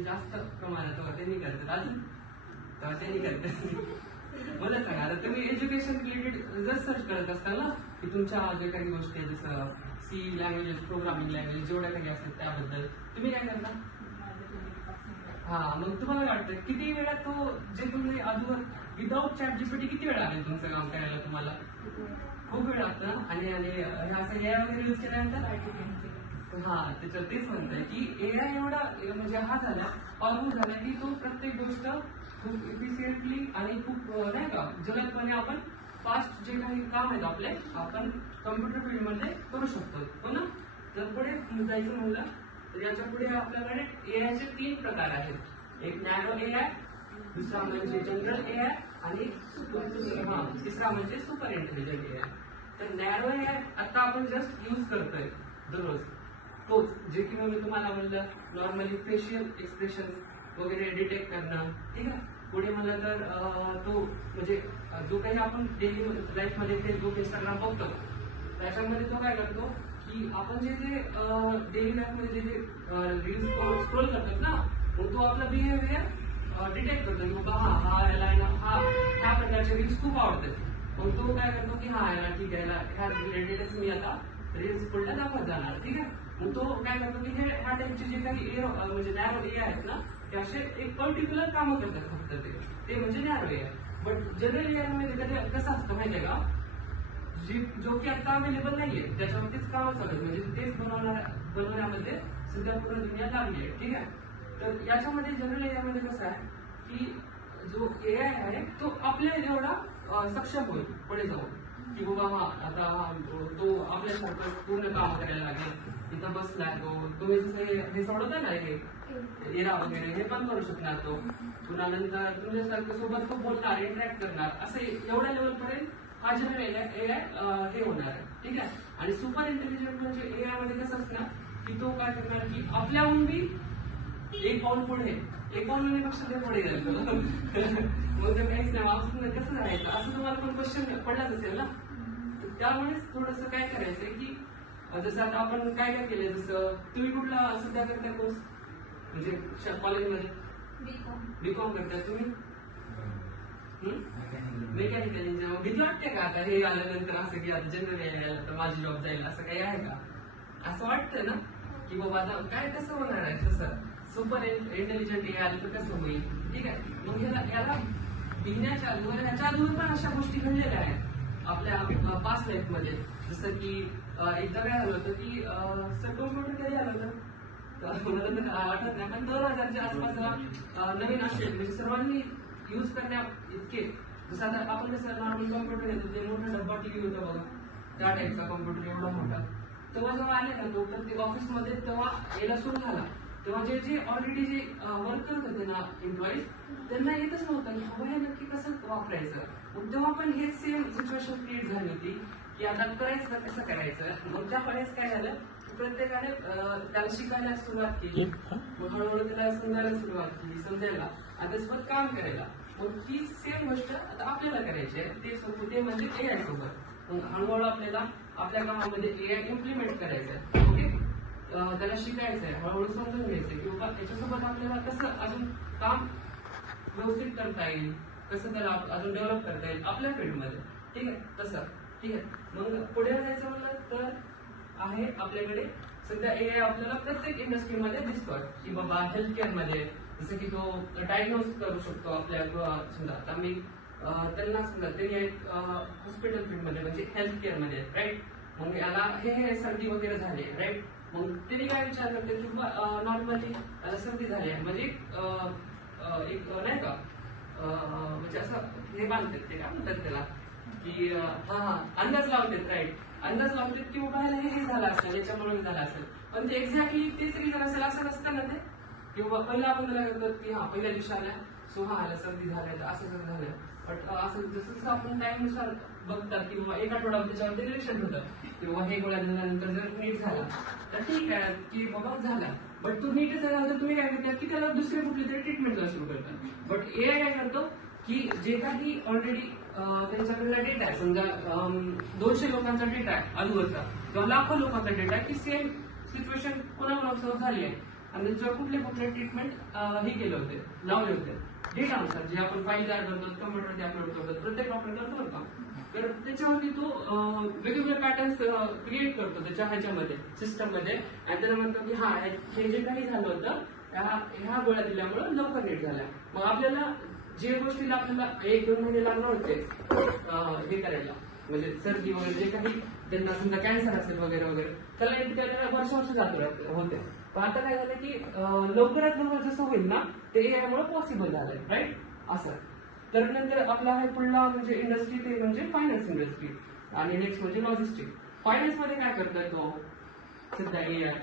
म्हणजे जास्त प्रमाणात त्यांनी करतात अजून त्यांनी करतात मला सांगा आता तुम्ही एज्युकेशन रिलेटेड जर सर्च करत असताल ना की तुमच्या जे काही गोष्टी आहेत जसं सी लँग्वेजेस प्रोग्रामिंग लँग्वेज जेवढ्या काही असतात त्याबद्दल तुम्ही काय करता हा मग तुम्हाला वाटतं किती वेळा तो जे तुम्ही अजून विदाउट चॅट जीपीटी किती वेळ लागेल तुमचं काम करायला तुम्हाला खूप वेळ लागतं आणि हे असं एआय वगैरे यूज केल्यानंतर हा त्याच्यात तेच म्हणतंय की एआय एवढा म्हणजे हा झाला पॉवरफुल झाला की तो प्रत्येक गोष्ट खूप इफिशियंटली आणि खूप नाही का जलदपणे आपण फास्ट जे काही काम आहेत आपले आपण कम्प्युटर फील्डमध्ये करू शकतो हो ना तर पुढे जायचं म्हणलं तर याच्या पुढे आपल्याकडे एआयचे 3 प्रकार आहेत एक नॅनो एआय दुसरा म्हणजे जनरल एआय आणि तिसरा म्हणजे सुपर इंटेलिजंट एआय तर नॅरो एआय आता आपण जस्ट यूज करतोय दररोज तोच जे की मी तुम्हाला म्हणलं नॉर्मली फेशियल एक्सप्रेशन वगैरे डिटेक्ट करणं ठीक आहे पुढे म्हणलं तर तो म्हणजे जो काही आपण डेली लाईफमध्ये फेसबुक इंस्टाग्राम बघतो त्याच्यामध्ये तो काय करतो की आपण जे डेली लाईफमध्ये जे रील्स स्क्रोल करतात ना मग तो आपला बिहेवियर डिटेक्ट करतो की बाबा हा याला ह्या प्रकारचे रील्स खूप आवडतात मग तो काय करतो की हा याला ठीक आहे ह्या रिलेटेडच मी आता रील्स पुढे दाखवत जाणार ठीक आहे मग तो काय करतो की ह्या टाईपचे जे काही म्हणजे नॅरो ए आहेत ना ते असे एक पर्टिक्युलर कामं करतात फक्त ते म्हणजे narrow A but general A मध्ये कधी कसं असतं माहितीये का जो की आता अवेलेबल नाहीये त्याच्यावरतीच कामं चालत म्हणजे तेच बनवण्यामध्ये सध्या पूर्ण दुनिया लागली आहे ठीक आहे तर याच्यामध्ये जनरल एआय मध्ये कसं आहे की जो एआय आहे तो आपल्या एवढा सक्षम होईल पुढे जाऊन की बाबा हा आता तो आपल्यासारखं पूर्ण काम करायला लागेल इथं बसलाय तुम्ही जसं हे सोडवताय ना हे एरा वगैरे हे पण करू शकणार तो पुन्हा नंतर तुमच्यासारखं सोबत तो बोलणार इंटरॅक्ट करणार असं एवढ्या लेवल पर्यंत हा जनरल एआय हे होणार आहे ठीक आहे आणि सुपर इंटेलिजंट म्हणजे एआय मध्ये कसं असणार की तो काय करणार की आपल्याहून बी एक पाऊल पुढे एक पाऊल पेक्षा ते पुढे जाईल मग तर काहीच नाही मागसून कसं करायचं असं तुम्हाला पण क्वेश्चन पडलाच असेल ना त्यामुळेच थोडंसं काय करायचंय की जसं आता आपण काय काय केलंय जसं तुम्ही कुठला सध्या करताय कोर्स म्हणजे कॉलेजमध्ये बीकॉम करताय तुम्ही मेकॅनिकल इंजिनिअर भीती वाटते का आता हे आल्यानंतर असं की आता जनरल यायला तर माझी जॉब जाईल असं काही आहे का असं वाटतं ना की बाबा आता काय कसं होणार आहे तसं सुपर इंटेलिजंट हे आलं तर कसं होईल ठीक आहे मग याला भिण्याच्या अगोदर ह्याच्या अगोदर पण अशा गोष्टी घडलेल्या आहेत आपल्या पास्ट लाईफ मध्ये जसं की एकदा काय झालं होतं की सर कम्प्युटर कधी आलं होतं मला तर आठवत नाही पण 2000च्या आसपास नवीन असेल म्हणजे सर्वांनी यूज करण्या इतके जसं आता आपण कसं नॉर्मल कम्प्युटर घेतो ते मोठा डब्बा टीव्ही होता बघा त्या टाईपचा कम्प्युटर एवढा मोठा तेव्हा जेव्हा आले ना तो तर ते ऑफिसमध्ये तेव्हा यायला सुरू झाला तेव्हा जे ऑलरेडी जे वर्क करत होते ना एम्प्लॉईज त्यांना येतच नव्हतं की बाबा हे नक्की कसं वापरायचं मग तेव्हा पण हेच सेम सिच्युएशन क्रिएट झाली होती की आता करायचं कसं करायचं मग त्या वेळेस काय झालं प्रत्येकाने त्याला शिकायला सुरुवात केली मग हळूहळू त्याला समजायला सुरुवात केली समजायला आता सोबत काम करायला मग ती सेम गोष्ट आता आपल्याला करायची आहे ते म्हणजे एआय सोबत मग हळूहळू आपल्याला आपल्या कामामध्ये एआय इम्प्लिमेंट करायचं आहे ओके त्याला शिकायचं आहे हळूहळू समजून घ्यायचंय किंवा त्याच्यासोबत आपल्याला कसं अजून काम व्यवस्थित करता येईल कसं त्याला अजून डेव्हलप करता येईल आपल्या फील्डमध्ये ठीक आहे तसं ठीक आहे मग पुढे जायचं म्हणलं तर आहे आपल्याकडे सध्या एआय आपल्याला प्रत्येक इंडस्ट्रीमध्ये दिसतोय की बाबा हेल्थ केअर मध्ये जसं की तो डायग्नोस करू शकतो आपल्या समजा आता मी त्यांना समजा ते हॉस्पिटल फील्डमध्ये म्हणजे हेल्थ केअर मध्ये राईट मग याला हे सर्दी वगैरे झाले राईट मग त्यांनी काय विचार करते की नॉर्मली त्याला सर्दी झाली आहे म्हणजे एक नाही का म्हणजे असं हे बांधतात ते काय म्हणतात त्याला की हा अंदाज लावतात राईट अंदाज लावतात की बाबा हे झालं असेल याच्यामुळे झालं असेल पण ते एक्झॅक्टली तेच रिझन असेल असं नसतं ना ते किंवा पहिला आपण त्याला करतात की हा पहिल्या दिवशी आल्या सो हा आला सर्दी झाल्या तर असं झालं बट असं जसं जसं आपण टाइमनुसार बघतात की बाबा एक आठवडा त्याच्यावरती रिलेक्शन होतं किंवा हे गोळ्या झाल्यानंतर जर नीट झाला तर ठीक आहे की बाबा झाला बट तो नीट झाल्यानंतर तुम्ही काय करता की त्याला दुसरी कुठली तरी ट्रीटमेंटला सुरू करतात बट एआय काय करतो की जे काही ऑलरेडी त्यांच्याकडला डेटा आहे समजा 200 लोकांचा डेटा आहे अगोदरचा किंवा लाखो लोकांचा डेटा आहे की सेम सिच्युएशन कोणाकोणासोबत झाली आहे आणि जेव्हा कुठले ट्रीटमेंट हे केले होते, लावले होते डेटानुसार, जे आपण फाईल तयार करतो कम्प्युटरवरती अपलोड करतो, प्रत्येक डॉक्टर करतो का, तर त्याच्यावरती तो वेगवेगळे पॅटर्न्स क्रिएट करतो त्याच्या ह्याच्यामध्ये सिस्टम मध्ये, आणि त्याला म्हणतो की हा हे जे काही झालं होतं ह्या गोळ्या दिल्यामुळे लवकर नीट झाल्या. मग आपल्याला जे गोष्टीला आपल्याला 1-2 महिने लागणार होते हे करायला, म्हणजे सर्दी वगैरे जे काही त्यांना समजा कॅन्सर असेल वगैरे वगैरे, त्याला वर्ष जात होते. पण आता काय झालं की लवकरात लवकर जसं होईल ना ते यामुळे पॉसिबल झालंय, राईट असं. तर नंतर आपला आहे पुढला म्हणजे इंडस्ट्री, ते म्हणजे फायनान्स इंडस्ट्री, आणि नेक्स्ट म्हणजे लॉजिस्टिक. फायनान्स मध्ये काय करतोय तो सध्या AI